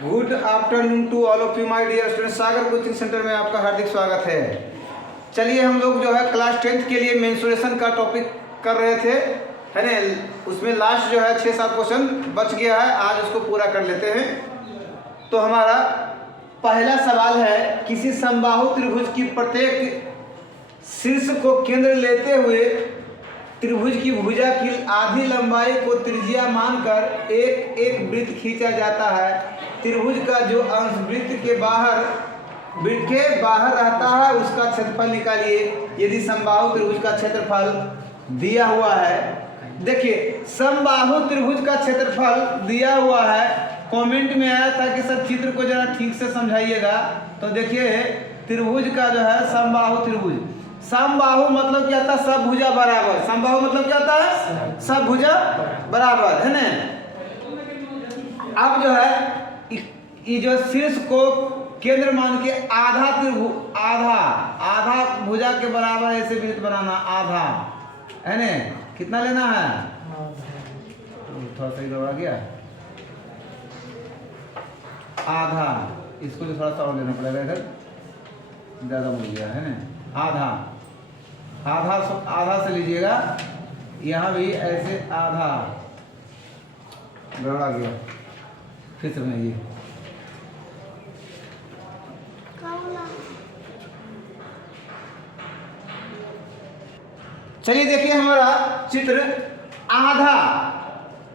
Good afternoon to all of you my dear student. Sagar coaching centre में आपका हार्दिक स्वागत है। चलिए हम लोग जो है क्लास 10th के लिए मेंसुरेशन का टॉपिक कर रहे थे, है ना। उसमें लास्ट जो है 6-7 क्वेश्चन बच गया है, आज उसको पूरा कर लेते हैं। तो हमारा पहला सवाल है, किसी समबाहु त्रिभुज की प्रत्येक शीर्ष को केंद्र लेते हुए त्रिभुज की भुजा की आधी लंबाई को त्रिज्या मानकर एक एक वृत्त खींचा जाता है। त्रिभुज का जो अंश वृत्त के बाहर रहता है उसका क्षेत्रफल निकालिए। यदि समबाहु त्रिभुज का क्षेत्रफल दिया हुआ है, देखिए समबाहु त्रिभुज का क्षेत्रफल दिया हुआ है। कमेंट में आया था कि सर चित्र को जरा ठीक से समझाइएगा। तो देखिए त्रिभुज का जो है समबाहु त्रिभुज, समबाहु मतलब क्या था, सब भुजा बराबर। समबाहु मतलब क्या होता है, सब भुजा बराबर, है ना। अब जो है ये जो शीर्ष को केंद्र मान के आधा त्रिभुज आधा भुजा के बराबर ऐसे वृत्त बनाना, आधा, है ना। कितना लेना है, थोड़ा सा इधर आ गया, आधा। इसको जो थोड़ा सा और लेना पड़ेगा, इधर ज्यादा मुड़ गया, है ना। आधा से लीजिएगा, यहाँ भी ऐसे आधा गड़बड़ा गया, फिर से बनाइए। चलिए देखिए हमारा चित्र आधा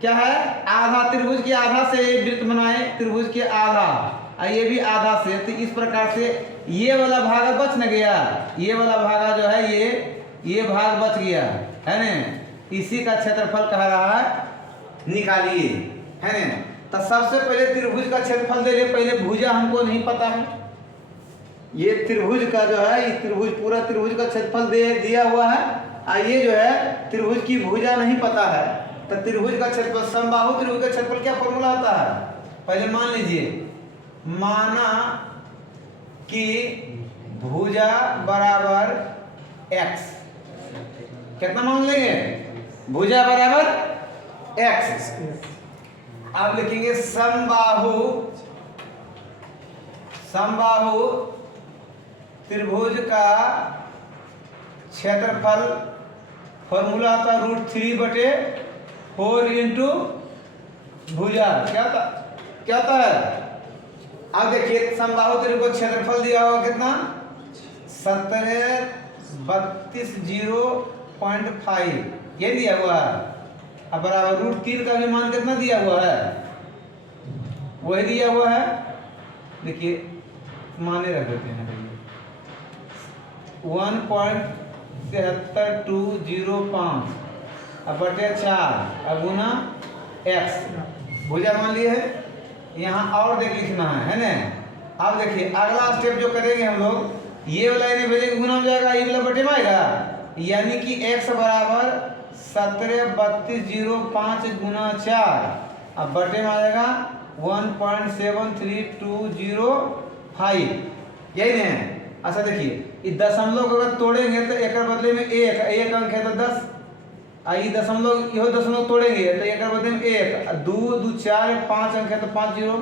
क्या है, आधा त्रिभुज के आधा से वृत्त बनाए, त्रिभुज के आधा, ये भी आधा से। तो इस प्रकार से ये वाला भाग बच न गया, ये वाला भाग जो है ये भाग बच गया, है ना। इसी का क्षेत्रफल कह रहा है निकालिए, है ना। तो सबसे पहले त्रिभुज का क्षेत्रफल दे रहे, पहले भुजा हमको नहीं पता है। ये त्रिभुज का जो है, ये त्रिभुज पूरा त्रिभुज का क्षेत्रफल दिया हुआ है, ये जो है त्रिभुज की भुजा नहीं पता है। तो त्रिभुज का क्षेत्रफल, समबाहु त्रिभुज का क्षेत्रफल क्या फॉर्मूला होता है, पहले मान लीजिए, माना कि भुजा बराबर x, कितना मान लेंगे, भुजा बराबर x। अब लिखेंगे समबाहु त्रिभुज का क्षेत्रफल, फॉर्मूला आता है √3/4 इंटू भुजा। क्या होता है। अब देखिए समबाहु त्रिभुज का क्षेत्रफल दिया हुआ कितना, 1732.5 ये दिया हुआ है। अब बराबर √3 का भी मान कितना दिया हुआ है, वही दिया हुआ है। देखिए माने रख देते हैं, 1.73205 अब बटे 4 अब गुना x, भुजा मान लिए है। यहाँ और देख लिखना है ना। अब देखिए अगला स्टेप जो करेंगे हम लोग, ये वाला इन्हें भेजेंगे, गुना हो जाएगा, ये वाला बटे में आएगा, यानी कि x बराबर 173205 गुना 4, अब बटे में आ जाएगा 1.73205, यही है। अच्छा देखिए ये दशमलव को अगर तोड़ेंगे तो एक बदले में एक अंक है तो 10, ये दशमलव यहो दशमलव तोड़ेंगे तो एक बदले में 1, 2 2 4 5 अंक है तो 5 0,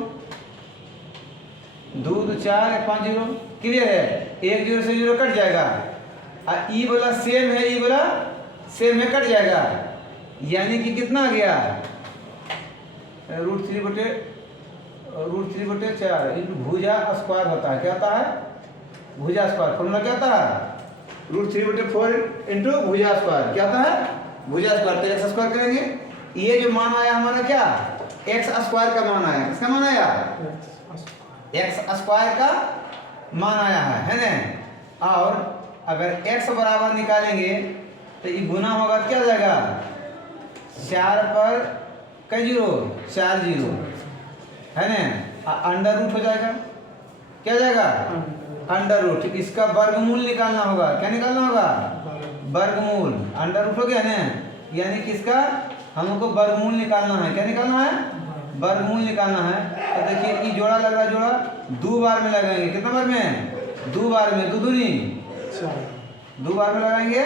2 2 4 5 0, क्लियर है। 1 0 से 0 कट जाएगा, ई वाला सेम है, ई वाला सेम है, कट जाएगा, यानी कि कितना आ गया, √3/4 इंटू भुजा स्क्वायर होता है। क्या होता है, भुजा स्क्वायर। फॉर्मूला क्या होता है, √3/4 इंटू भुजा स्क्वायर। क्या होता है, भुजा स्क्वायर। तो एक्स स्क्वायर करेंगे, ये जो मान आया हमारा क्या, एक्स स्क्वायर का मान आया। किसका मान आया, एक्स स्क्वायर का मान आया है ना। और अगर एक्स बराबर निकालेंगे तो ये गुना होगा, क्या हो जाएगा, 4 पर कई जीरो, 4 जीरो, है ना। अंडर रूट हो जाएगा, क्या हो जाएगा, अंडर रूट। इसका वर्गमूल निकालना होगा, क्या निकालना होगा, वर्गमूल। अंडर रूट हो गया ना, यानी कि इसका हमको वर्गमूल निकालना है। क्या निकालना है, वर्गमूल निकालना है। तो देखिए ये जोड़ा लग रहा है, जोड़ा 2 बार में लगाएंगे, कितना बार में, 2 बार में, 2 दूनी 2 बार में लगाएंगे,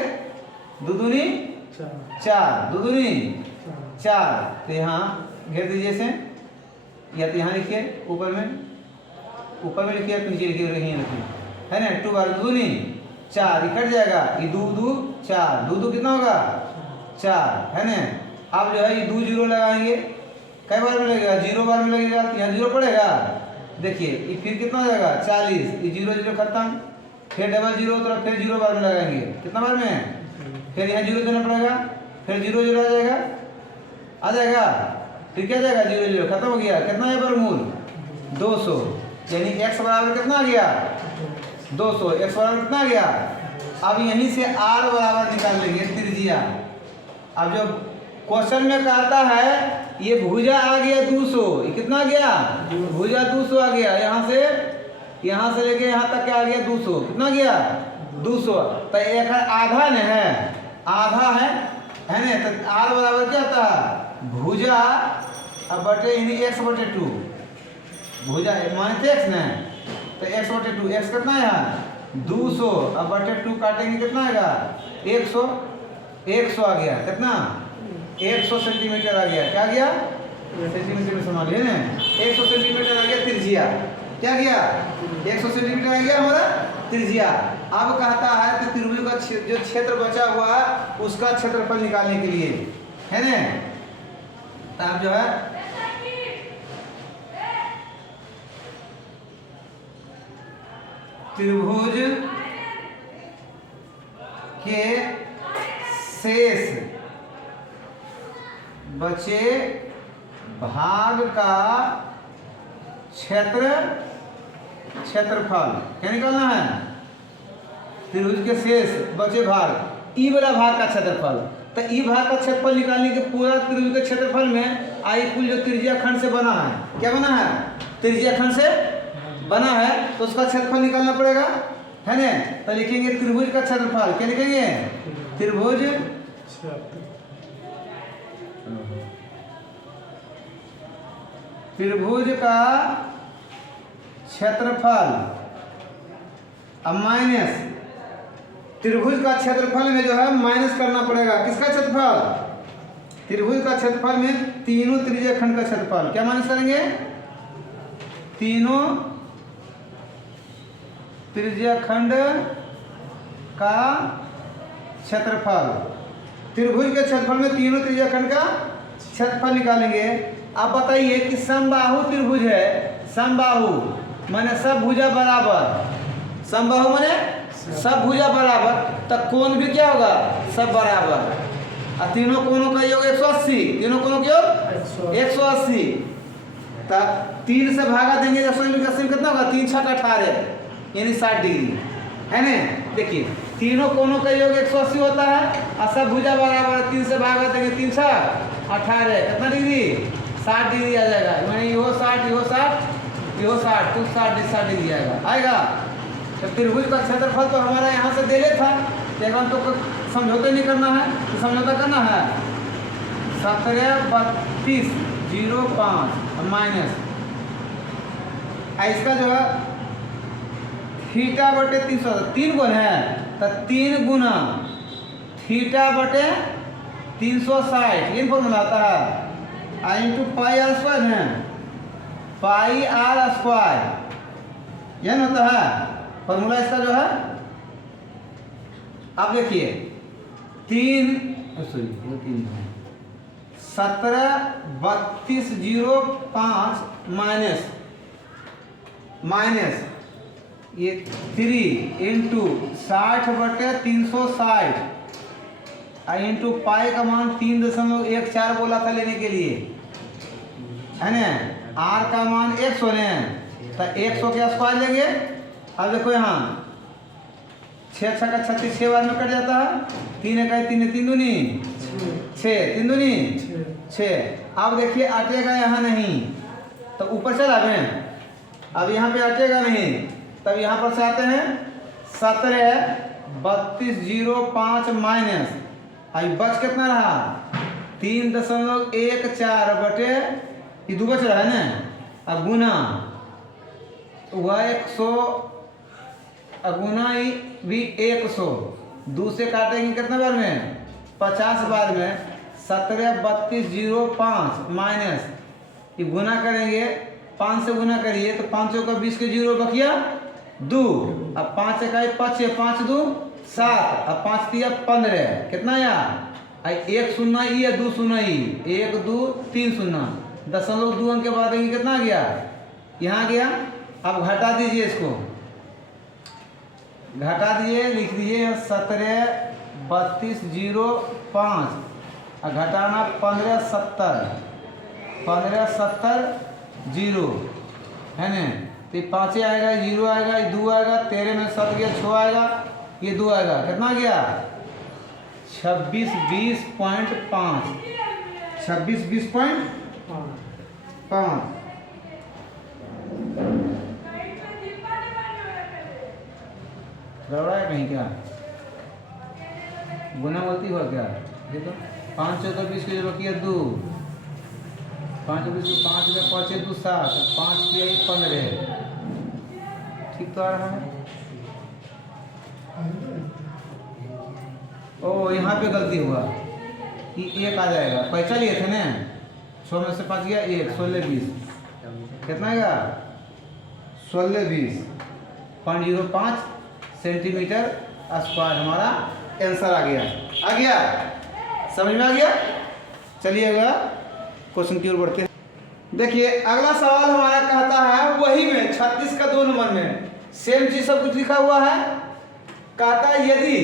2 दूनी 4, 2 दूनी 4। तो यहाँ घेर दीजिए इसे, या तो यहाँ लिखिए ऊपर में लिखिए, नीचे लिखिए, यहीं लिखिए, है ना। 2 बार दूनी 4, ये कट जाएगा, ये 2 2 4, 2 2 कितना होगा 4, है ना। आप जो है ये 2 0 लगाएंगे, कई बार में लगेगा, 0 बार में लगेगा, तो यहाँ 0 पड़ेगा। देखिए ये फिर कितना हो जाएगा 40, ये 0 0 खत्म, फिर डबल 0 तो फिर 0 बार में लगाएंगे, कितना बार में, फिर यहाँ 0 देना पड़ेगा, फिर 0 0 आ जाएगा, फिर क्या जाएगा 0 0 खत्म हो गया। कितना है वर्गमूल 200, यानी x बराबर कितना आ गया 200, x बराबर कितना आ गया। अब यहीं से r बराबर निकाल लेंगे त्रिज्या। अब जो क्वेश्चन में कहता है ये भुजा आ गया 200, ये कितना आ गया भुजा 200 आ गया, यहाँ से लेके यहाँ तक क्या आ गया 200, कितना गया 200, तो एक आधा न है, आधा है ना। तो r बराबर क्या होता है भुजा अब बटे x बटे 2, भुजा माने x न, तो x बटे 2, x कितना है यहाँ 200, अब बटे 2 काटेंगे कितना आएगा 100, 100 आ गया, कितना 100 सेंटीमीटर आ गया, क्या आ गया सेंटीमीटर में संभालिए ना, 100 सेंटीमीटर आ गया त्रिज्या, क्या गया 100 सेंटीमीटर आ गया हमारा त्रिज्या। अब कहता है कि त्रिभुज का जो क्षेत्र बचा हुआ है उसका क्षेत्रफल निकालने के लिए, है ना। तो आप जो है त्रिभुज के शेष बचे भाग का क्षेत्रफल क्या निकालना है, त्रिभुज के शेष बचे भाग, ई वाला भाग का क्षेत्रफल। तो ई भाग का क्षेत्रफल निकालने के पूरा त्रिभुज के क्षेत्रफल में आई कुल जो त्रिज्या खंड से बना है, क्या बना है त्रिज्या खंड से बना है, तो उसका क्षेत्रफल निकालना पड़ेगा, है ना। तो लिखेंगे त्रिभुज का क्षेत्रफल, क्या लिखेंगे त्रिभुज का क्षेत्रफल, अब माइनस त्रिभुज का क्षेत्रफल में जो है माइनस करना पड़ेगा, किसका क्षेत्रफल त्रिभुज का क्षेत्रफल में तीनों त्रिज्या खंड का क्षेत्रफल, क्या माइनस करेंगे तीनों त्रिज्या खंड का क्षेत्रफल, त्रिभुज के क्षेत्रफल में तीनों त्रिज्या खंड का क्षेत्रफल निकालेंगे। आप बताइए कि समबाहु त्रिभुज है, समबाहु माने सब भुजा बराबर, समबाहु माने सब भुजा बराबर, तो कोण भी क्या होगा सब बराबर, और तीनों कोणों का योग 180, तीनों कोणों का योग 180, तब 3 से भागा देंगे, 80 कितना होगा 3 6 18, यानी 60 डिग्री, है ना। देखिए तीनों कोणों का योग 180 होता है, और सब भुजा बराबर, 3 से भागा देंगे 3 6 18, कितना डिग्री 60 डिग्री आ जाएगा, यानी यो 60 यो 60 यो 60 तो 60 डिग्री आएगा। तो त्रिभुज का क्षेत्रफल तो हमारा यहाँ से दे ले था, लेकिन तो समझौता नहीं करना है, तो समझौता करना है 1732.05 माइनस इसका जो है थीटा बटे 300, 3 गुण है, तो 3 गुना थीटा बटे 360, ये फॉर्मूला आता है, आई इंटू पाई आर स्क्वायर है, पाई आर स्क्वायर यह होता है फॉर्मूला इसका जो है। आप देखिए 1732.05 माइनस ये 3 इंटू 60 बटे 360 इंटू पाई का मान 3.14 बोला था लेने के लिए, है ना। आर का मान 100 है, तो 100 के स्क्वायर लेंगे। अब देखो यहाँ 6 6 का 36 6 बार में कट जाता है, 3 1 3 3 दूनी 6 3 दूनी 6। अब देखिए अटेगा यहाँ नहीं, तो ऊपर चला गए, अब यहाँ पे अटेगा नहीं, तब यहाँ पर से आते हैं 1732.05 माइनस आई बच कितना रहा 3.14 बटे ये 2 बच रहा है ना, अब गुना वह 100 गुना भी 100, 2 से काटेंगे कितना बार में 50 बार में 1732.05 माइनस ये गुना करेंगे, 5 से गुना करिए तो 5 चौका 20 के 0 बकिया 2, अब 5 इकाई 5 है, 5 2 7, अब 5 दिया 15, कितना आया? 1 शून्य ई या 2 शून्य ई, 1 2 3 शून्य, 0.2 अंक के बाद कितना आ गया? यहाँ गया। अब घटा दीजिए, इसको घटा दीजिए, लिख दीजिए 17 32 0 5 और घटाना 15 70 0 है ना। तो 5 आएगा, 0 आएगा, 2 आएगा, 13 में 7 गया, 6 आएगा, ये 2 आएगा, कितना गया? 26 20.5, 26 20.5। गड़बड़ा है कहीं क्या? गुना गलती हुआ क्या? ये तो 5 चौका 20 के 0 किया 2, 5 20 5 में 5 2 7, 5 किया 15, ठीक तो आ रहा है। ओ यहाँ पे गलती हुआ कि 1 आ जाएगा, पैसा लिए थे ना, 100 में से 5 गया 1, 16 20, कितना आएगा? 16 20.05 सेंटीमीटर स्क्वायर हमारा आंसर आ गया। समझ में आ गया? चलिए अगला क्वेश्चन की ओर बढ़ते हैं। देखिए अगला सवाल हमारा कहता है, वही में 36 का 2 नंबर में सेम चीज सब कुछ लिखा हुआ है। कहता है यदि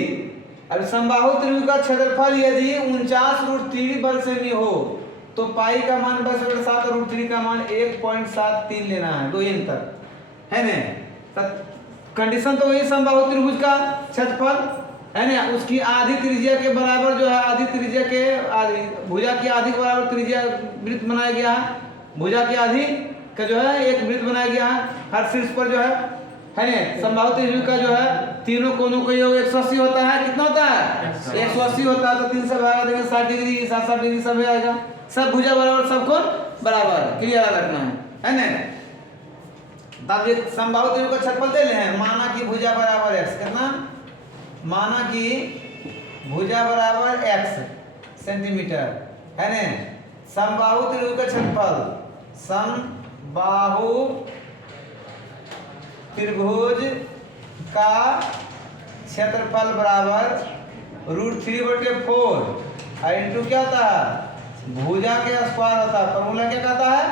अब समबाहु त्रिभुज का क्षेत्रफल यदि 49√3 वर्ग सेमी हो तो पाई का मान 22/7 और √3 का मान 1.73 लेना है, 2 इंच तक, है ना। कंडीशन तो वही समबाहु त्रिभुज का क्षेत्रफल है ना, उसकी आधी त्रिज्या के बराबर जो है, आधी त्रिज्या के भुजा की आधी के बराबर त्रिज्या वृत्त बनाया गया है, भुजा की आधी का जो है एक वृत्त बनाया गया है हर शीर्ष पर जो है ना। समबाहु त्रिभुज का जो है तीनों कोनों का योग 180 होता है, कितना होता है? 180 होता है, तो 3 से भागा देंगे 60 डिग्री, 60 डिग्री सब आएगा, सब भुजा बराबर सब कोण बराबर, क्लियर रखना है ना। तब ये समबाहु त्रिभुज का क्षेत्रफल दे ले हैं, माना कि भुजा बराबर x, कितना? माना कि भुजा बराबर x सेंटीमीटर, है ना। समबाहु त्रिभुज का क्षेत्रफल, समबाहु त्रिभुज का क्षेत्रफल बराबर √3/4 इंटू क्या होता है? भुजा के स्क्वायर होता है। फॉर्मूला क्या कहता है?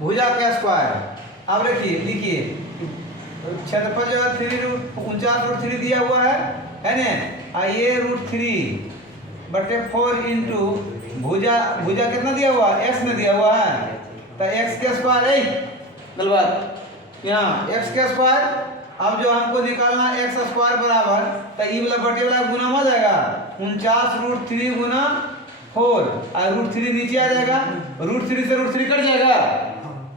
भुजा के स्क्वायर। अब लिखिए क्षेत्रफल जो है 49√3 दिया हुआ है ना, ये √3/4 इंटू भुजा कितना दिया हुआ है? x में दिया हुआ है, तो x के स्क्वायर है गलबात यहाँ x के स्क्वायर। अब जो हमको निकालना x स्क्वायर बराबर, तो ई वाला बटे वाला गुना हो जाएगा 49√3 गुना 4 और √3 नीचे आ जाएगा, √3 से √3 कट जाएगा,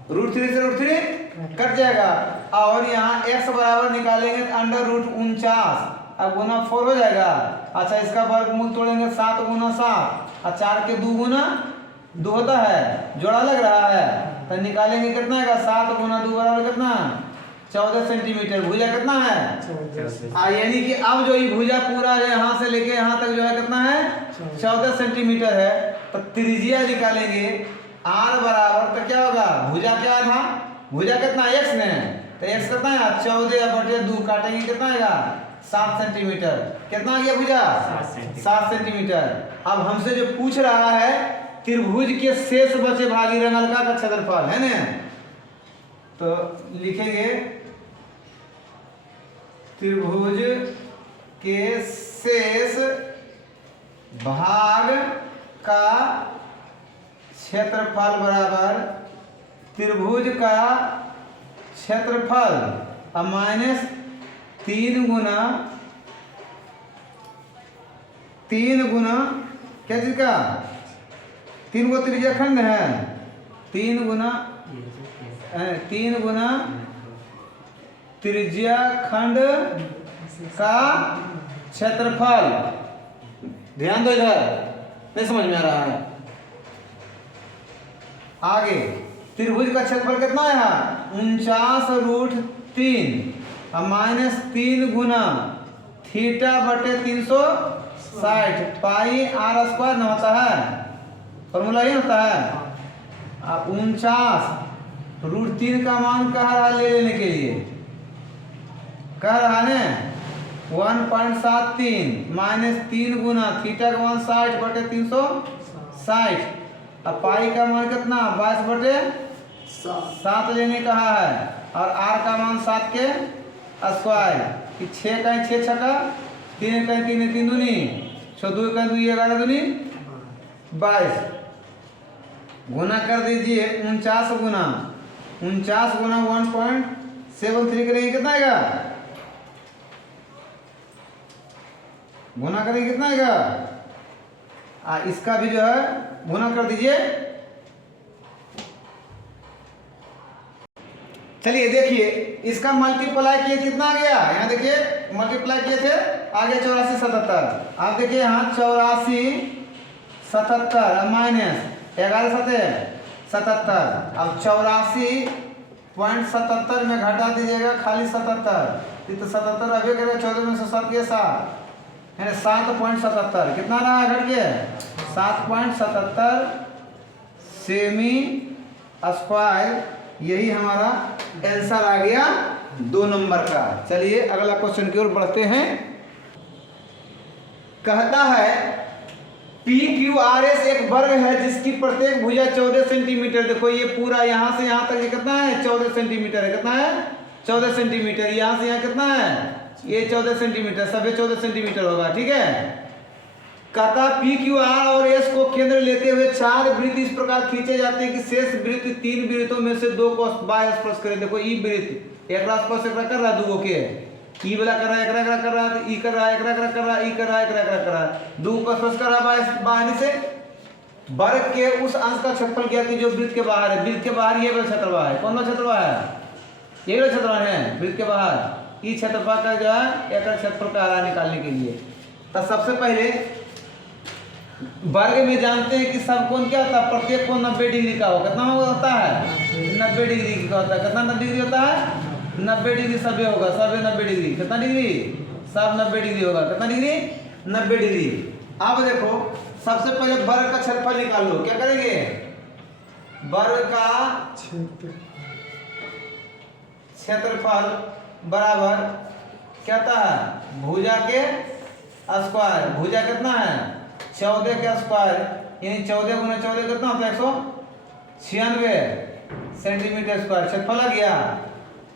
√3 से √3 कट जाएगा, और यहाँ x बराबर निकालेंगे तो √49 अब गुना 4 हो जाएगा। अच्छा इसका वर्गमूल तोड़ेंगे 7 गुना 7 और 4 के 2 गुना 2 होता है, जोड़ा लग रहा है, तो निकालेंगे कितना आएगा? 7 गुना 2 बराबर कितना? 14 सेंटीमीटर। भुजा कितना है? यानी कि अब जो ये भुजा पूरा है यहाँ से लेके यहाँ तक जो है कितना है? 14 सेंटीमीटर है। तो त्रिज्या निकालेंगे r बराबर, तो क्या होगा? भुजा क्या था? भुजा कितना x में, तो x कितना है? 14/2 काटेंगे कितना आएगा? 7 सेंटीमीटर। कितना आ गया भुजा? 7 सेंटीमीटर। अब हमसे जो पूछ रहा है त्रिभुज के शेष बचे भागी रंगलका का क्षेत्रफल, है ना। तो लिखेंगे त्रिभुज के शेष भाग का क्षेत्रफल बराबर त्रिभुज का क्षेत्रफल अब -3 गुना क्या चीज का? 3 गो त्रिज्या खंड है, 3 गुना त्रिज्या खंड का क्षेत्रफल। ध्यान दो, इधर नहीं समझ में आ रहा है। आगे त्रिभुज का क्षेत्रफल कितना है? 49√3 और -3 गुना θ/360 पाई r² न होता है, फॉर्मूला ये होता है। अब 49 √3 का मान कह रहा ले लेने के लिए, कह रहा है 1.73 -3 गुना थीटा का मान 60/360। अब पाई का मान कितना 22/7 लेने कहा है, और आर का मान 7 के स्क्वायर कि 6 का 6 छका 3 का 3 3 दूनी 6 2 का 2 11 दूनी 22 गुना कर दीजिए 49 गुना 1.73 करेंगे कितना आएगा, गुना करेंगे कितना आएगा, इसका भी जो है गुना कर दीजिए। चलिए देखिए इसका मल्टीप्लाई किए कितना आ गया, यहाँ देखिए मल्टीप्लाई किए थे आ गया 84 77। आप देखिए यहाँ 84 77 माइनस 11 77। अब 84.77 में घटा दीजिएगा खाली 77, तो 77 अभी करेगा 14 में से 7 के 7 है 7.77 कितना रहा घट के 7.77 सेमी स्क्वायर। यही हमारा आंसर आ गया 2 नंबर का। चलिए अगला क्वेश्चन की ओर बढ़ते हैं। कहता है PQRS एक वर्ग है जिसकी प्रत्येक भुजा 14 सेंटीमीटर। देखो ये पूरा यहाँ से यहाँ तक ये कितना है 14 सेंटीमीटर है, कितना है 14 सेंटीमीटर। यहाँ से यहाँ कितना है ये 14 सेंटीमीटर, सभी 14 सेंटीमीटर होगा, ठीक है। कहता PQR और S को केंद्र लेते हुए 4 वृत्त इस प्रकार खींचे जाते हैं कि शेष वृत्त 3 वृत्तों में से 2 को बाह्य स्पर्श करे। देखो ई वृत्त एक स्पर्श एक कर रहा है, 2 के ई वाला कर रहा है, एक कर रहा है, ई कर रहा है, एक कर रहा है, ई कर रहा है, एक कर रहा है, 2 को स्पर्श कर रहा है बाहर से। वर्ग के उस अंश का क्षेत्रफल क्या कि जो वृत्त के बाहर है। वृत्त के बाहर ये वाला क्षेत्रफल है, कौन सा क्षेत्रफल है, ये वाला क्षेत्रफल है वृत्त के बाहर। ई क्षेत्रफल का जो है एक क्षेत्रफल का आधार निकालने के लिए तो सबसे पहले वर्ग में जानते हैं कि सब कोण क्या होता है, प्रत्येक कोण 90 डिग्री का हो। कितना होता है 90 डिग्री का होता है। कितना 90 डिग्री होता है 90 डिग्री सभी होगा, सभी 90 डिग्री। कितना डिग्री सब 90 डिग्री होगा। कितना डिग्री 90 डिग्री। अब देखो सबसे पहले वर्ग का क्षेत्रफल निकाल लो। क्या करेंगे वर्ग का क्षेत्रफल बराबर क्या होता है भुजा के स्क्वायर। भुजा कितना है 14 के स्क्वायर यानी 14 गुना 14 कितना होता है 196 सेंटीमीटर स्क्वायर क्षेत्रफल आ गया।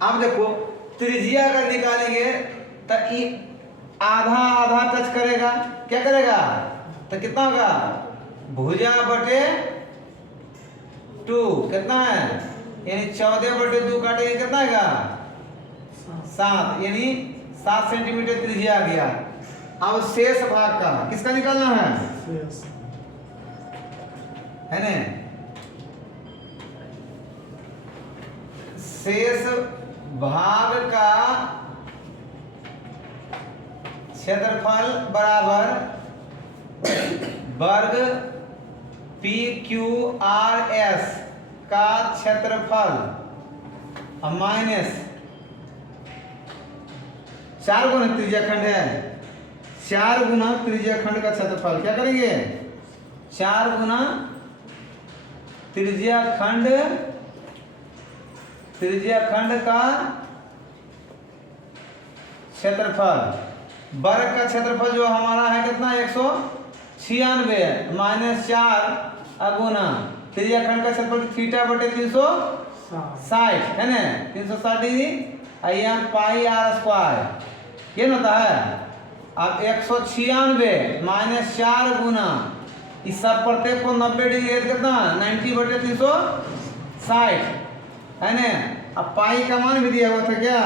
अब देखो त्रिज्या अगर निकालेंगे तो आधा आधा टच करेगा। क्या करेगा तो कितना होगा भुजा बटे 2 कितना है यानी 14/2 काटेंगे कितना आएगा 7 यानी 7 सेंटीमीटर त्रिज्या आ गया। अब शेष भाग का किसका निकालना है ना शेष भाग का क्षेत्रफल बराबर वर्ग PQRS का क्षेत्रफल माइनस 4 गुना त्रिज्या खंड है 4 गुना त्रिज्या खंड का क्षेत्रफल। क्या करेंगे 4 गुना त्रिज्या खंड का क्षेत्रफल। वर्ग का क्षेत्रफल जो हमारा है कितना 196 माइनस 4 गुना त्रिज्या खंड का क्षेत्रफल θ/360 है ना 360 डिग्री पाई r स्क्वायर ये होता है। अब 196 माइनस 4 गुना इस सब प्रत्येक को 90 डिग्री कितना 90/360 है ना। अब पाई का मान भी दिया हुआ था क्या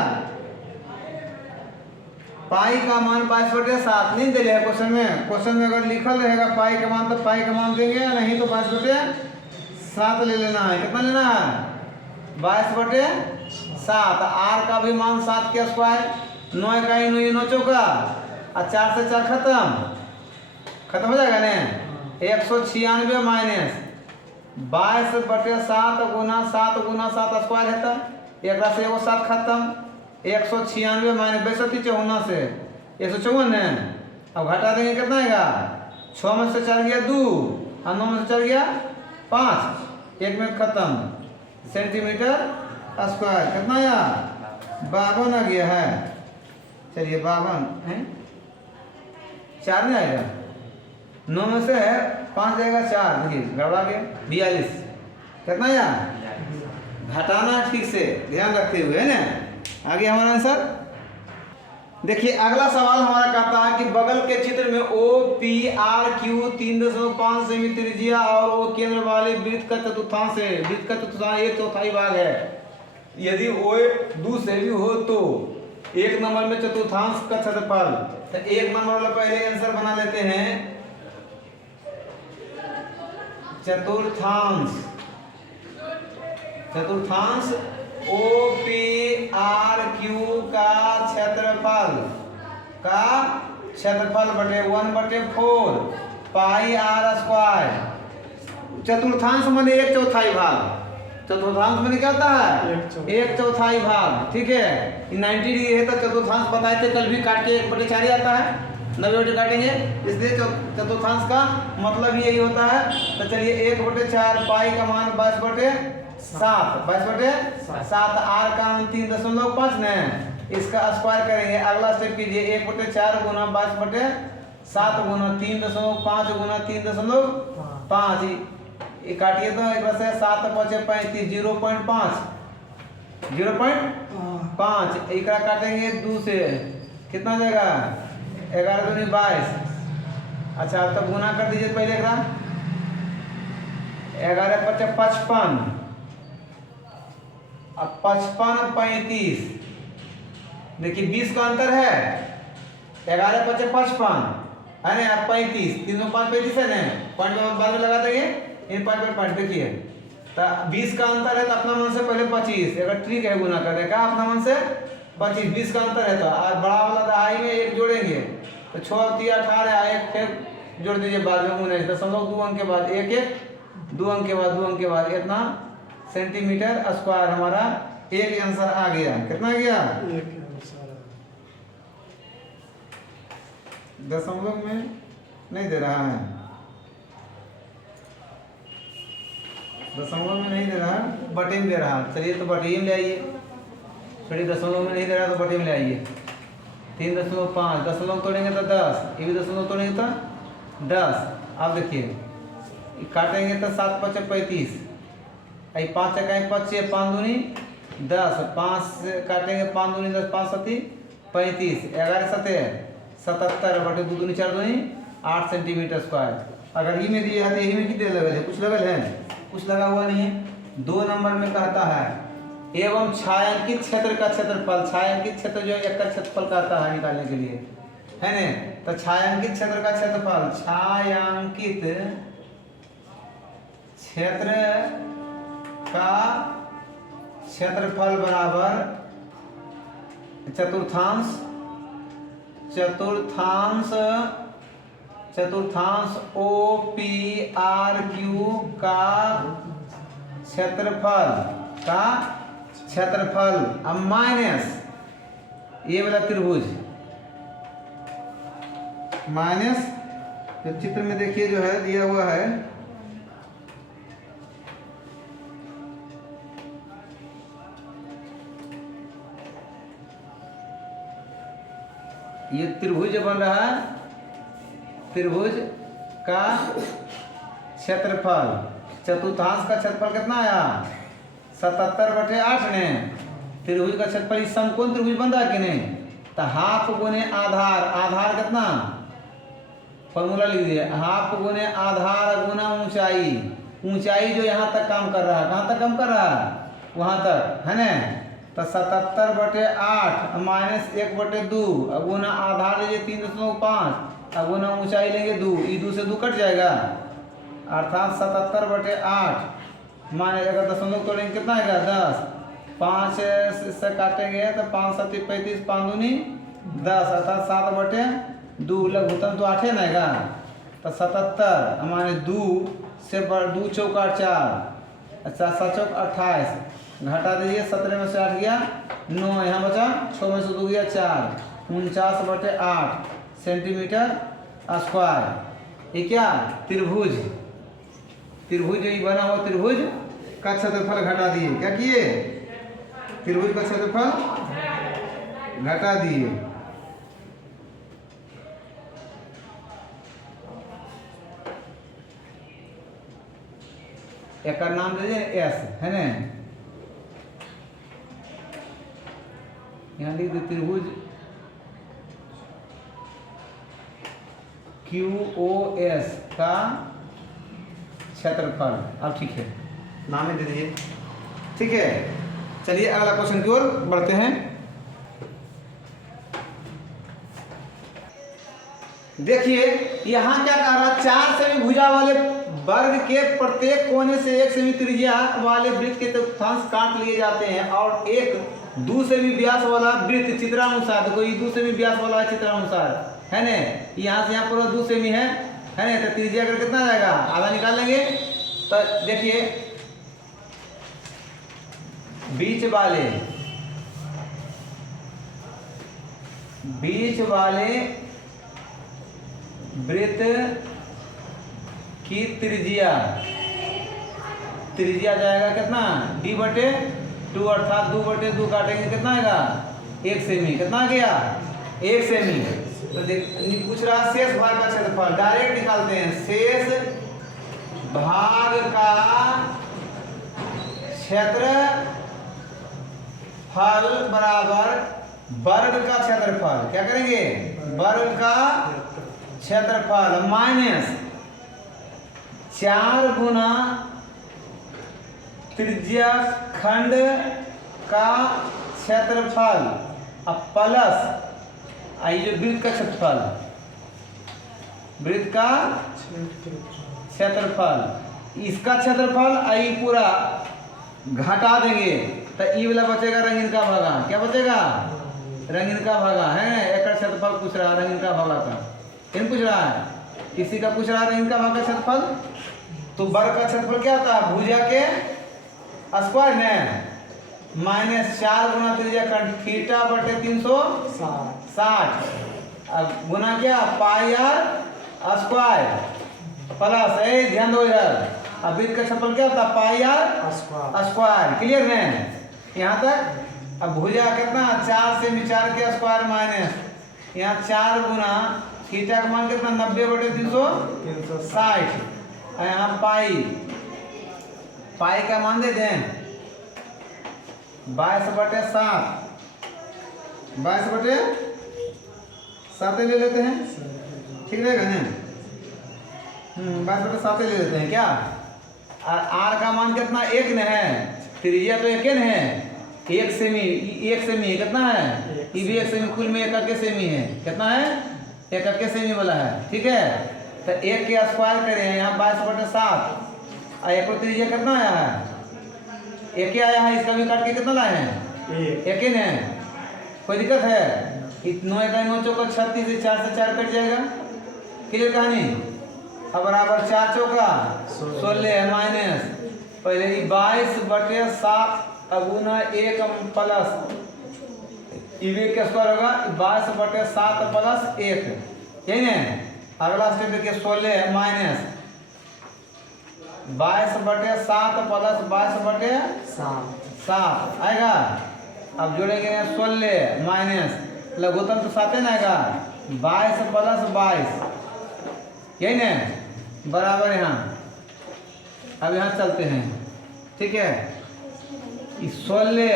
पाई का मान 22/7 नहीं दे रहे क्वेश्चन में। क्वेश्चन में अगर लिखल रहेगा पाई का मान तो पाई का मान देंगे, नहीं तो 22/7 ले लेना है। कितना लेना है 22/7। आर का भी मान 7 के स्क्वायर 9 का 9 चौका और 4 से 4 खत्म हो जाएगा ना 196 माइनस 22/7 गुना 7 स्क्वायर है तो एक से एगो 7 खत्म 196 माइनस 62 से 154 है। अब घटा देंगे कितना आएगा 6 में से 4 गया 2 और 9 में से 4 गया 5 एक में खत्म, सेंटीमीटर स्क्वायर कितना आया 52 आ गया है। चलिए 52 है, 4 नहीं आएगा, 9 में से 5 जाएगा 4, देखिए गड़बड़ा गया 42 कितना आया, घटाना ठीक से ध्यान रखते हुए है ना। आगे हमारा आंसर देखिए। अगला सवाल हमारा कहता है कि बगल के चित्र में OPRQ 3.5 सेमी त्रिज्या और वो केंद्र वाले वृत्त का चतुर्थांश है। वृत्त का चतुर्थांश 1/4 भाग है। यदि वो 2 सेमी हो तो 1 नंबर में चतुर्थांश का क्षेत्रफल। तो 1 नंबर वाला पहले आंसर बना लेते हैं, चतुर्थांश। चतुर्थांश OPRQ का क्षेत्रफल बटे 1/4 पाई r स्क्वायर। चतुर्थांश माने 1/4 भाग। चतुर्थांश माने क्या होता है 1/4 भाग। ठीक है, 90 डिग्री है तो चतुर्थांश बताए थे कल भी, काट के 1/4 ही आता है, 90 डिग्री काटेंगे, इसलिए चतुर्थांश का मतलब यही होता है। तो चलिए 1/4 पाई का मान 22/7, 22/7, r का मान 3.5 ने, इसका स्क्वायर करेंगे। अगला स्टेप कीजिए, 1/4 गुना 22/7 गुना 3.5 गुना 3.5, ये काटिए तो एक से 7 × 5 = 35, 0.5 एक काटेंगे 2 से, कितना जाएगा 11 दूनी 22। अच्छा अब तब गुना कर दीजिए पहले, 11 × 5 = 55, अब 55 35, देखिए 20 का अंतर है, 11 × 5 = 55 है ना, अब 35, 305 35 है ना, पॉइंट बाद में लगा देंगे इन पॉइंट। देखिए तो 20 का अंतर है तो अपना मन से पहले 25, अगर ट्रिक है गुना करने का, अपना मन से 25, 20 का अंतर है तो और बड़ा वाला दहाई में 1 जोड़ेंगे तो 6 3 18, 1 फिर जोड़ दीजिए बाद में 19, 2 अंक के बाद 1 1 2 अंक के बाद 2 अंक के बाद इतना सेंटीमीटर स्क्वायर हमारा एक आंसर आ गया। कितना गया, दशमलव में नहीं दे रहा है, दशमलव में नहीं दे रहा, बटे में दे रहा। चलिए तो बटे में ले आइए, थोड़ी दशमलव में नहीं दे रहा तो बटे में ले आइए। 3.5 दशमलव तोड़ेंगे तो 10, ये भी दशमलव तोड़ेंगे तो 10। अब देखिए काटेंगे तो 7 × 5 = 35, 5 × 5 = 5 दूनी 10, 5 से काटेंगे 5 दूनी 10, 5 7 35, 11 7 77 बटे 2 दूनी 4 दूनी 8 सेंटीमीटर स्क्वायर। अगर ये में दिए है तो यही में कितने लगल है, कुछ लगल है, कुछ लगा हुआ नहीं है। 2 नंबर में कहता है एवं छायांकित क्षेत्र का क्षेत्रफल। छायांकित क्षेत्र जो है एक का क्षेत्रफल कहता है निकालने के लिए, है ना। तो छायांकित क्षेत्र का क्षेत्रफल, छायांकित क्षेत्र का क्षेत्रफल बराबर चतुर्थांश OPRQ का क्षेत्रफल अब माइनस ये वाला त्रिभुज, माइनस जो चित्र में देखिए जो है दिया हुआ है, ये त्रिभुज बन रहा है, त्रिभुज का क्षेत्रफल, चतुर्थांश का क्षेत्रफल कितना आया 77/8 ने। त्रिभुज का क्षेत्रफल इस समकोण त्रिभुज बन रहा है कि नहीं, तो हाफ गुने आधार, आधार कितना फॉर्मूला लिख दीजिए, हाफ गुने आधार गुना ऊंचाई। ऊंचाई जो यहाँ तक काम कर रहा है, कहाँ तक काम कर रहा है, वहाँ तक है ना। तो 77/8 माइनस 1/2 गुना आधार लीजिए 3.5 गुना ऊंचाई लेंगे 2, ये 2 से 2 कट जाएगा, अर्थात 77/8 माइनस, अगर दशमलव तोड़ेंगे कितना आएगा 10, 5 से काटेंगे तो 5 7 35, 5 दूनी 10, अर्थात 7/2 लघुत्तम तो 8 ना आएगा। तो 77 माइनस 2 से 2 चौका 4, अच्छा 7 चौक 28, घटा दीजिए 17 में से 8 गया 9, यहाँ बचा 6 में से 2 गया 4, 49/8 सेंटीमीटर स्क्वायर। ये क्या त्रिभुज, त्रिभुज ये बना हुआ त्रिभुज का क्षेत्रफल घटा दिए। क्या किए? त्रिभुज का क्षेत्रफल घटा दिए। एक नाम दे दिए एस, है ना? यहाँ लिख दे त्रिभुज QOS का क्षेत्रफल। अब ठीक है, नाम ही दे दीजिए। ठीक है, चलिए अगला क्वेश्चन की ओर बढ़ते हैं। देखिए यहाँ क्या कह रहा है, 4 सेमी भुजा वाले वर्ग के प्रत्येक कोने से 1 सेमी त्रिज्या वाले वृत्त के चतुर्थांश काट लिए जाते हैं और एक 2 सेमी व्यास वाला वृत्त चित्रानुसार, तो कोई 2 सेमी व्यास वाला है चित्रानुसार, है ना? यहाँ से यहाँ पर 2 सेमी है ना? तो त्रिज्या का कितना जाएगा, आधा निकाल लेंगे। तो देखिए बीच वाले वृत्त की त्रिज्या जाएगा कितना, d/2 अर्थात 2/2 काटेंगे कितना आएगा, 1 सेमी। कितना आ गया, 1 सेमी। तो पूछ रहा शेष भाग का क्षेत्रफल, डायरेक्ट निकालते हैं। शेष भाग का क्षेत्रफल बराबर वर्ग का क्षेत्रफल। क्या करेंगे, वर्ग का क्षेत्रफल माइनस 4 गुना त्रिज्या खंड का क्षेत्रफल अब प्लस आई जो वृत्त का क्षेत्रफल, वृत्त का क्षेत्रफल, इसका क्षेत्रफल आई पूरा घटा देंगे तो ई वाला बचेगा रंगीन का भागा। क्या बचेगा, रंगीन का भागा, है ना? एक क्षेत्रफल पूछ रहा है रंगीन का भागा का, किन पूछ रहा है, किसी का पूछ रहा है रंगीन का भागा क्षेत्रफल। तो वर्ग का क्षेत्रफल क्या होता है, भुजा के स्क्वायर में माइनस 4 गुना त्रिज्या खंड θ/360 अब गुना क्या πr स्क्वायर प्लस, ध्यान दो इधर, अब वृत्त का क्षेत्रफल क्या होता है, πr स्क्वायर। क्लियर है यहाँ तक? अब भुजा कितना, 4 से 4 के स्क्वायर माइनस यहाँ 4 गुना थीटा का मान कितना, 90/360, यहाँ पाई का मान दे दें 22/7, 22/7 ले लेते हैं, ठीक रहेगा ना? 22/7 ले लेते हैं क्या? और आर का मान कितना, 1 न है, त्रिज्या तो 1 न है, 1 सेमी कितना है, ये भी 1 सेमी, कुल में 1 सेमी है। कितना है, 1 सेमी वाला है। ठीक है, तो 1 के स्क्वायर करें यहाँ 22/7 और 1 त्रिज्या कितना आया है, 1 आया है, इसका भी काट के कितना लाए हैं, 1 है। कोई दिक्कत है, 9 1 9 चौका 36 से 4 से 4 कट जाएगा। क्लियर कहानी। अब बराबर 4 चौका 16 माइनस पहले 22/7 गुना 1 प्लस ईवी के स्क्वायर होगा 22/7 प्लस 1, यही ना? अगला स्टेप देखिए 16 माइनस 22/7 प्लस 22/7 आएगा। अब जोड़ेंगे 16 माइनस लघुत्तम तो 7 ना आएगा, 22 प्लस 22, यही ना? बराबर यहाँ। अब यहाँ चलते हैं, ठीक है, 16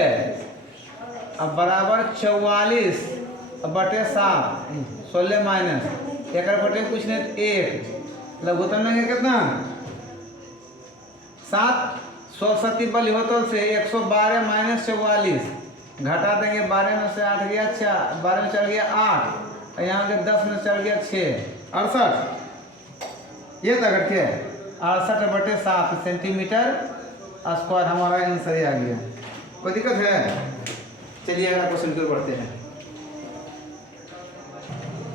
अब बराबर 44/7, 16 माइनस 1/, कुछ नहीं 1, लघुत्तम में कितना 7, 170 बल होतल से 112 माइनस 44 घटा देंगे, 12 में से 8 गया 4, 12 में चढ़ गया 8 और यहाँ के 10 में चढ़ गया 6, 68, ये तक के 68/7 सेंटीमीटर स्क्वायर हमारा आंसर आ गया। कोई दिक्कत है? चलिए अगला क्वेश्चन की ओर बढ़ते हैं।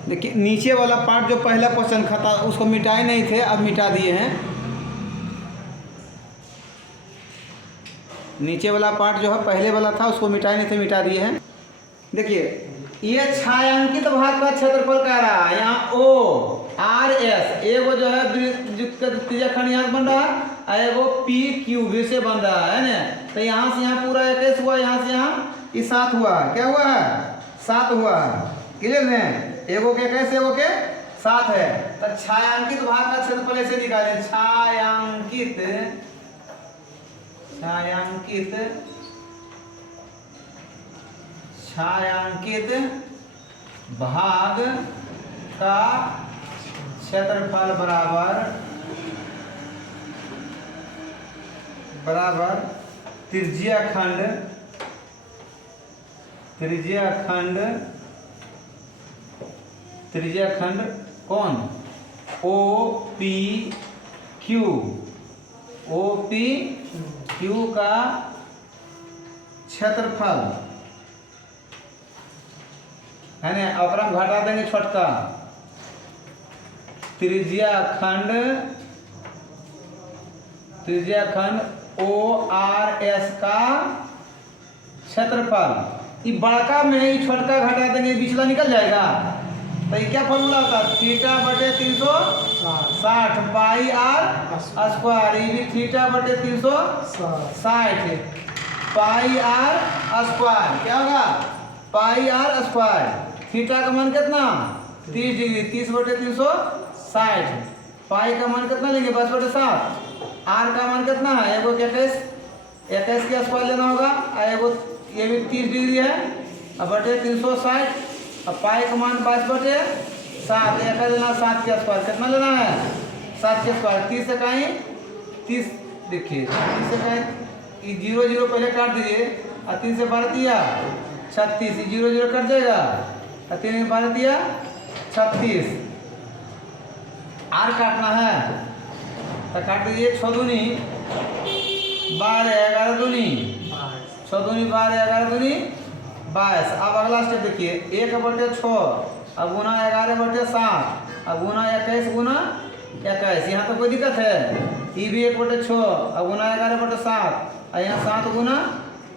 देखिए नीचे वाला पार्ट जो पहला क्वेश्चन था उसको मिटाए नहीं थे, अब मिटा दिए हैं। नीचे वाला पार्ट जो है पहले वाला था उसको मिटाए नहीं थे, मिटा दिए हैं। देखिए ये छायांकित भाग का क्षेत्रफल कह रहा है, यहाँ ओ आर एस, एगो जो है त्रिज्या खंड यहाँ बन रहा है एगो पी क्यू से बन रहा है ना। तो यहाँ से यहाँ पूरा 21 हुआ, यहाँ से यहाँ ये 7 हुआ। क्या हुआ है? 7 हुआ। क्लियर है? एगो के 21 एगो के 7 है। तो छायांकित भाग का क्षेत्रफल ऐसे निकालें, छायांकित भाग का क्षेत्रफल बराबर त्रिज्या खंड कौन? OPQ का क्षेत्रफल है ना। और हम घटा देंगे छोटका त्रिज्या खंड ORS का क्षेत्रफल। ये बड़का में ही छोटका घटा देंगे, पिछला निकल जाएगा। तो ये क्या फॉर्मूला होता है? थीटा बटे 360 पाई आर स्क्वायर। ये भी थीटा बटे 360 पाई आर स्क्वायर। क्या होगा? पाई आर स्क्वायर। थीटा का मान कितना? 30 डिग्री। 30 बटे 360। पाई का मान कितना लेंगे? 10 बटे 7। आर का मान कितना है? एगो 21 के स्क्वायर लेना होगा। एगो ये भी 30 डिग्री है, अब बटे 360। अब पाई का मान 22 बटे 7। एक लेना 7 के स्क्वायर। कितना लेना है? 7 के स्क्वायर। 30 से कहीं 30 देखिए, 30 से कहीं 0 पहले काट दीजिए। और 3 से 12 दिया 36। 0 कट जाएगा। और 3 से 12 दिया 36। आर काटना है तो काट दीजिए। 6 दूनी 12, 11 दूनी 6 दूनी 12, 11 दूनी 22। अब अगला स्टेप देखिए, 1 बटे 6 अब गुना 11 बटे 7 अब गुना 21 गुना 21। यहाँ तो कोई दिक्कत है? ये भी 1 बटे 6 अब गुना 11 बटे 7 और यहाँ 7 गुना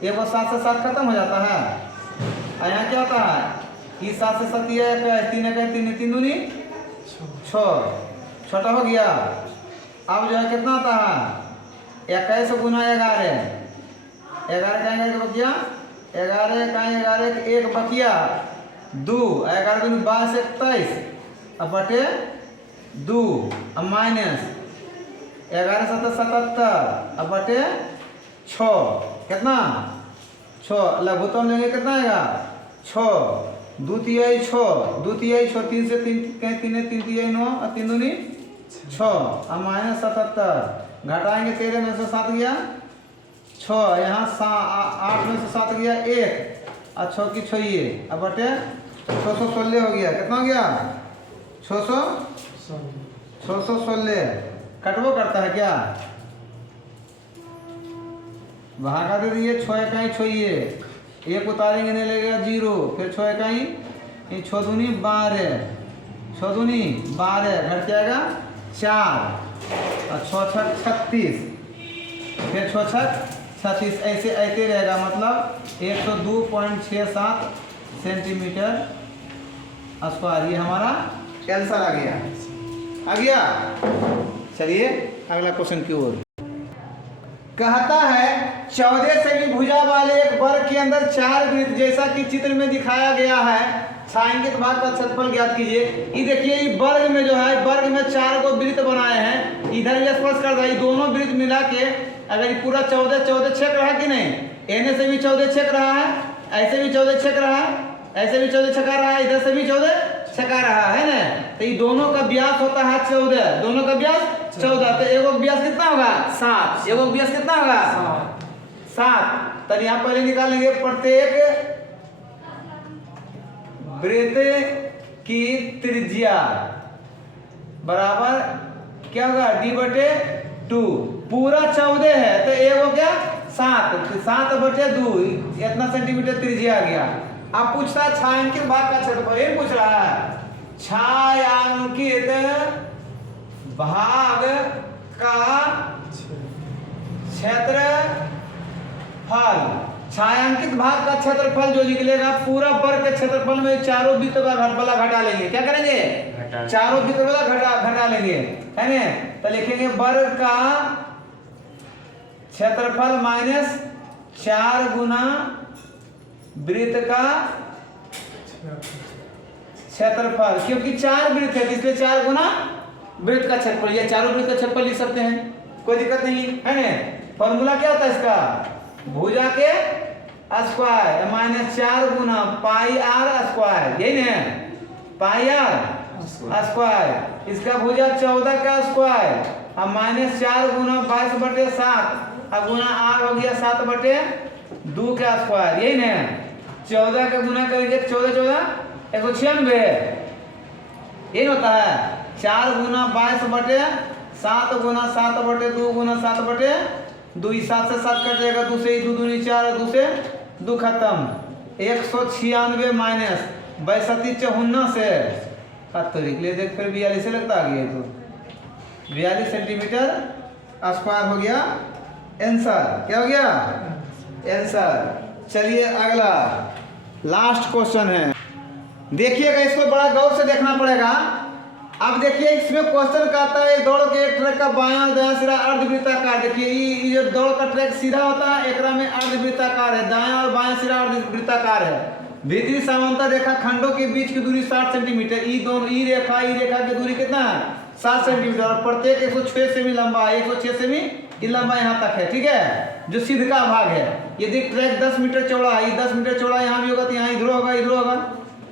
7 से 7 खत्म हो जाता है। और यहाँ क्या होता है? ये 7 से 7 ये 21 3 3 दूनी 6 छोटा हो गया। अब जो है कितना आता है? 21 गुना 11 कहेंगे तो बकिया 11 का 11 1 बकिया 2 11 दूनी 22 27 अब बटे 2 अब माइनस 11 7 77 अब बटे 6। कितना? 6। लघुत्तम लेंगे कितना आएगा? 6 2 तिहाई 6 2 तिहाई 6 3 से 3 तिहाई 9 और 3 दूनी 6 अब माइनस 77 घटाएंगे 13 में से 7 गया 6। यहाँ 8 में से 7 गया 1 और 6 की 6 ये अब बटे 616 हो गया। कितना हो गया? 616। कटवो करता है क्या? भागा दे दिए 6 इकाई 6 ये 1 उतारेंगे नहीं लगेगा 0। फिर 6 इकाई 6 दूनी 12 6 दूनी 12 घट जाएगा 4 और 6 6 36 फिर 6 6 36 ऐसे ऐसे रहेगा। मतलब 102.67 सेंटीमीटर स्क्वायर। ये हमारा आंसर आ गया। चलिए अगला क्वेश्चन की ओर। कहता है 14 सेमी भुजा वाले एक वर्ग के अंदर 4 वृत्त जैसा कि चित्र में दिखाया गया है, छायांकित भाग का क्षेत्रफल ज्ञात कीजिए। ये देखिए ये वर्ग में जो है, वर्ग में 4 को वृत्त बनाए हैं। इधर भी स्पर्श कर रहा है। दोनों वृत्त मिला के अगर ये पूरा 14 छेक रहा है कि नहीं? एने से भी 14 छेक रहा है, ऐसे भी 14 छेक रहा है, ऐसे भी 14 छका रहा है, इधर से भी 14 छका रहा है ना। तो ये दोनों का व्यास होता है 14। दोनों का व्यास 14। तो एगो व्यास कितना होगा? 7। एगो व्यास कितना होगा? 7। तो यहाँ पहले निकालेंगे प्रत्येक वृत्त की त्रिज्या बराबर क्या होगा? d/2। पूरा 14 है तो एगो क्या? 7 बटे 2 इतना सेंटीमीटर त्रिज्या आ गया। अब पूछता है छायांकित भाग का क्षेत्रफल। ये पूछ रहा है छायांकित भाग का क्षेत्रफल। छायांकित भाग का क्षेत्रफल जो निकलेगा पूरा वर्ग के क्षेत्रफल में चारों वृत्त वाला घटा लेंगे। क्या करेंगे? चारों वृत्त वाला घटा लेंगे, है ना। तो लिखेंगे वर्ग का क्षेत्रफल माइनस 4 गुना वृत्त का क्षेत्रफल, क्योंकि 4 वृत्त है इसलिए 4 गुना वृत्त का क्षेत्रफल, या चारों वृत्त का क्षेत्रफल लिख सकते हैं, कोई दिक्कत नहीं है ना। फॉर्मूला क्या होता है इसका, भुजा के स्क्वायर माइनस 4 गुना पाई आर स्क्वायर, यही ना, पाई आर स्क्वायर। इसका भुजा 14 का स्क्वायर और माइनस 4 गुना 22/7 और गुना आर हो गया 7/2 का स्क्वायर, यही ना। 14 का गुना करेंगे 14 14 196, यही होता है। 4 गुना 22/7 गुना 7/2 गुना 7/2, 7 से 7 कट जाएगा, 2 से 2 दूनी 4, 2 से 2 खत्म, 196 माइनस 62 54 से ले देख, फिर 42 से लगता आ गया, तो 42 सेंटीमीटर स्क्वायर हो गया आंसर। क्या हो गया आंसर। चलिए अगला लास्ट क्वेश्चन है, देखिएगा इसको बड़ा गौर से देखना पड़ेगा। अब देखिए इसमें क्वेश्चन कहता है दौड़ के एक ट्रैक का बायां और दायां सिरा अर्धवृत्ताकार। देखिए ये जो दौड़ का ट्रैक सीधा होता है, एकरा में अर्धवृत्ताकार है, दायां और बायां सिरा अर्धवृत्ताकार है। भीतरी समांतर रेखा खंडों के बीच की दूरी 60 सेंटीमीटर, ई रेखा की दूरी कितना है 7 सेंटीमीटर, और प्रत्येक 106 सेमी लंबा है, 106 सेमी लंबा यहाँ तक है, ठीक है, जो सीध का भाग है। यदि ट्रैक 10 मीटर चौड़ा है, 10 मीटर चौड़ा यहाँ भी होगा तो यहाँ इधर होगा, इधर होगा,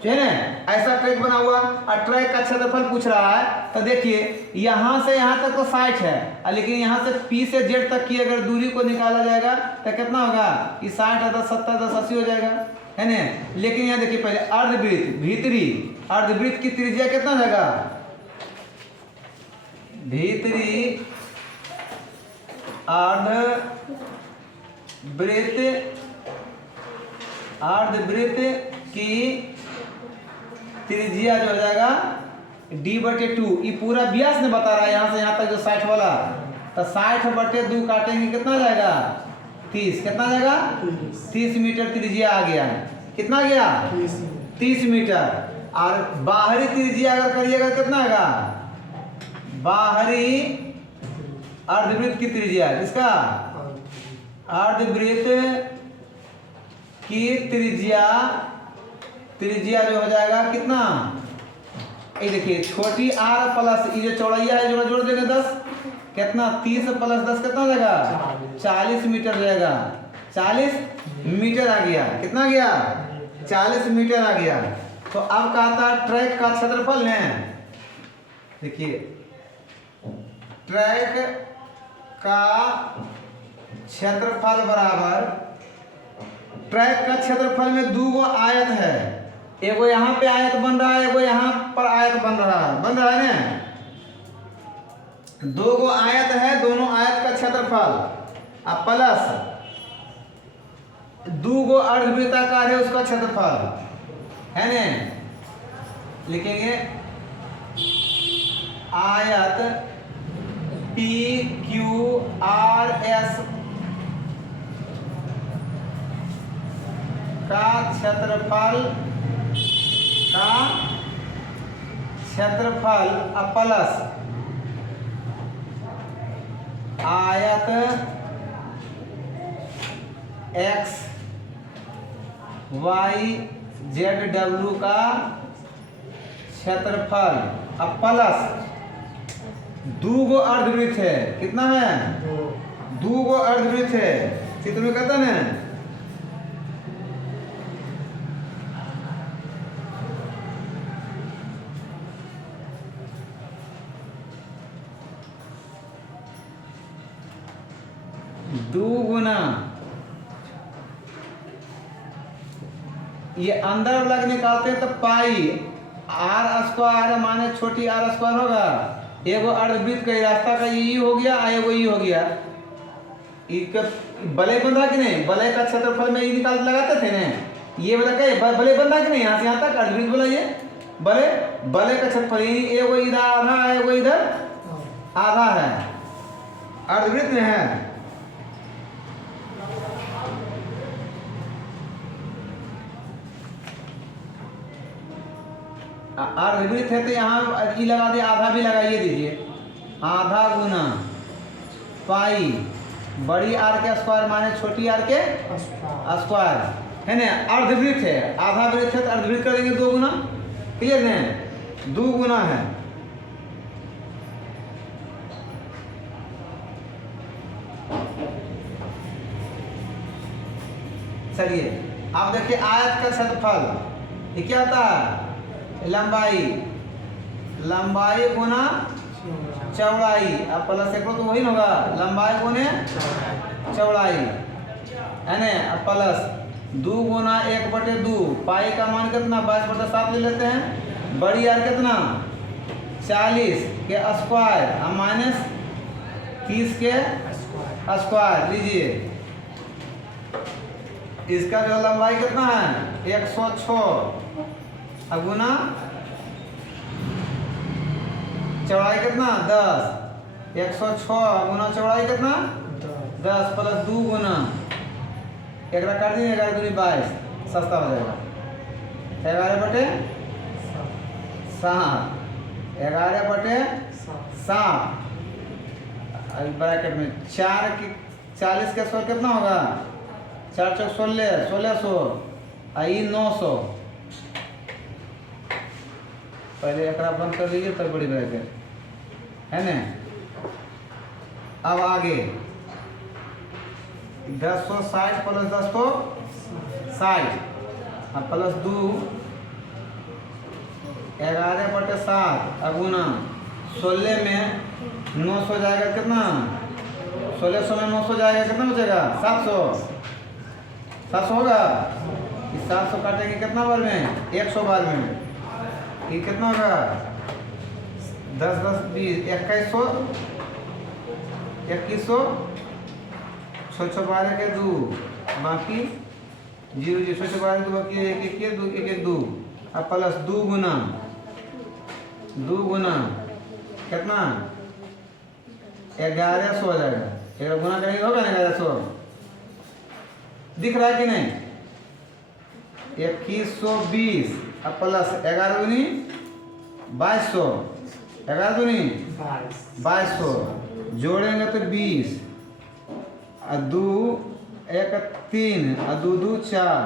है ना, ऐसा ट्रैक बना हुआ। और ट्रैक का क्षेत्रफल पूछ रहा है, तो देखिए यहाँ से यहाँ तक तो 60 है, लेकिन यहाँ से P से Z तक की अगर दूरी को निकाला जाएगा तो कितना होगा, ये 60 है, 10 70 10 80 हो जाएगा, है ना। लेकिन यहाँ देखिए पहले अर्धवृत्त, भीतरी अर्धवृत्त की त्रिज्या कितना जाएगा, भीतरी अर्धवृत्त की त्रिज्या जो हो जाएगा D/2, ये पूरा व्यास ने बता रहा है यहाँ से यहाँ तक जो 60 वाला, तो 60/2 काटेंगे कितना जाएगा 30, कितना जाएगा 30 मीटर त्रिज्या आ गया। कितना गया 30 मीटर। और बाहरी त्रिज्या अगर करिएगा कितना आएगा, बाहरी अर्धवृत्त की त्रिज्या, किसका अर्धवृत्त की त्रिज्या जो हो जाएगा कितना, ये देखिए छोटी r प्लस ये जो चौड़ैया है जोड़ देंगे 10, कितना 30 + 10 कितना हो जाएगा 40 मीटर जाएगा, 40 मीटर आ गया, कितना गया 40 मीटर आ गया। तो अब कहता है ट्रैक का क्षेत्रफल लें। देखिए ट्रैक का क्षेत्रफल बराबर, ट्रैक का क्षेत्रफल में 2 आयत है, एगो यहाँ पे आयत बन रहा है, एगो यहाँ पर आयत बन रहा है ना, 2 आयत है, दोनों आयत का क्षेत्रफल अब प्लस 2 अर्धवृत्ताकार है उसका क्षेत्रफल, है ना। लिखेंगे आयत PQRS का क्षेत्रफल प्लस आयत XYZW का क्षेत्रफल प्लस 2 अर्धवृत्त है, कितना है 2 अर्धवृत्त है, चित्र में कहता ना, दो गुना ये अंदर लग निकालते हैं तो पाई r² माने छोटी r² होगा, एगो अर्धवृत्त का रास्ता का ये हो गया, एगो ये हो गया, बलय बन रहा कि नहीं, बलय का क्षेत्रफल में ये निकाल लगाते थे ना, ये वाला क्या बलय बन रहा कि नहीं, यहाँ से यहाँ तक अर्धवृत्त बोला, ये बलय का क्षेत्रफल, एगो इधर आधा है, एगो इधर आधा है, अर्धवृत्त में है। अर्धवृत्त है तो यहाँ लगा दे, आधा भी लगाइए दीजिए, आधा गुना पाई बड़ी आर के स्क्वायर माने छोटी आर के स्क्वायर है ना। अर्धवृत्त है, आधा वृत्त है तो अर्धवृत्त कर देंगे 2 गुना, क्लियर है, 2 गुना है। चलिए आप देखिए आयत का क्षेत्रफल ये क्या होता है, लंबाई, लंबाई गुना चौड़ाई। अब प्लस एक तो वही होगा, लंबाई गुने चौड़ाई है ना। अब प्लस 2 गुना 1/2, पाई का मान कितना 22/7 ले लेते हैं। बड़ी आर कितना 40 के स्क्वायर, अब माइनस 30 के स्क्वायर लीजिए। इसका जो लंबाई कितना है 106, अब गुना चौड़ाई कितना 10, 106 गुना चौड़ाई कितना 10 प्लस 2 गुना एक कर दिए 11 दूनी 22, सस्ता हो जाएगा 11/7, 11/7 ब्रैकेट में 4 की 40 के 100 कितना होगा 4 चौक 16, 1600 आई 900। पहले एक बंद कर लीजिए तब बड़ी ब्रैकेट है ना। अब आगे 1060 प्लस 1060, अब प्लस 2 11/7, अब गुना 16 में 900 जाएगा कितना 1600 में 900 जाएगा कितना बचेगा 700 होगा। इस 700 काटेंगे कितना बार में 100 बार में, ये कितना होगा 10 10 20 2100, 2100 6 6 12 के 2 बाकी 0 0 6 12 2 बाकी 1 1 के 2 1 1 2, अब प्लस 2 गुना कितना 1100 हो जाएगा। 1 गुना करेंगे होगा ना 1100, दिख रहा है कि नहीं 2120, अब प्लस 11 दूनी 2200, 11 दूनी 2200 जोड़ेंगे तो 20, 2 1 3 2 2 4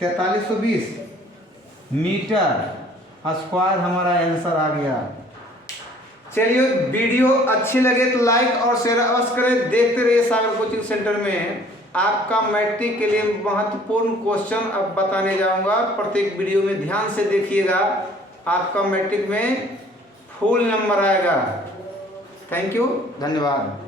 4320 मीटर स्क्वायर हमारा आंसर आ गया। चलिए वीडियो अच्छी लगे तो लाइक और शेयर अवश्य करें। देखते रहिए सागर कोचिंग सेंटर में आपका मैट्रिक के लिए महत्वपूर्ण क्वेश्चन अब बताने जाऊंगा। प्रत्येक वीडियो में ध्यान से देखिएगा, आपका मैट्रिक में फुल नंबर आएगा। थैंक यू, धन्यवाद।